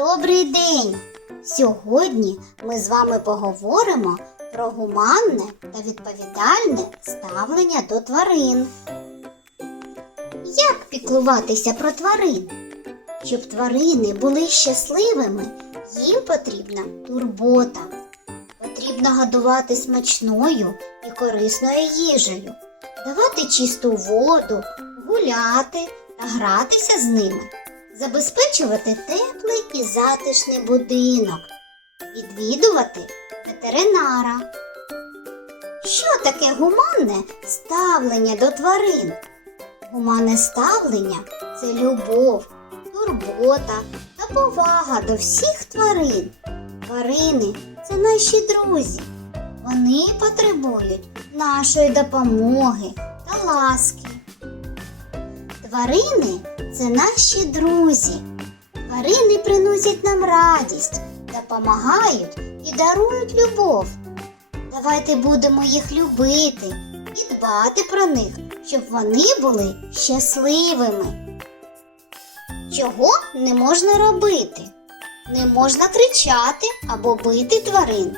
Добрий день! Сьогодні ми з вами поговоримо про гуманне та відповідальне ставлення до тварин. Як піклуватися про тварин? Щоб тварини були щасливими, їм потрібна турбота. Потрібно годувати смачною і корисною їжею, давати чисту воду, гуляти та гратися з ними, забезпечувати теплий і затишний будинок, відвідувати ветеринара. Що таке гуманне ставлення до тварин? Гуманне ставлення це любов, турбота та повага до всіх тварин. Тварини це наші друзі. Вони потребують нашої допомоги та ласки. Тварини це наші друзі. Тварини приносять нам радість, допомагають і дарують любов. Давайте будемо їх любити і дбати про них, щоб вони були щасливими. Чого не можна робити? Не можна кричати або бити тварин.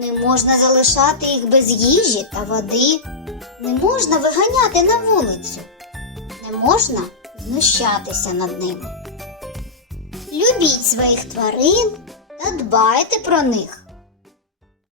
Не можна залишати їх без їжі та води. Не можна виганяти на вулицю. Не можна знущатися над ними. Любіть своїх тварин та дбайте про них.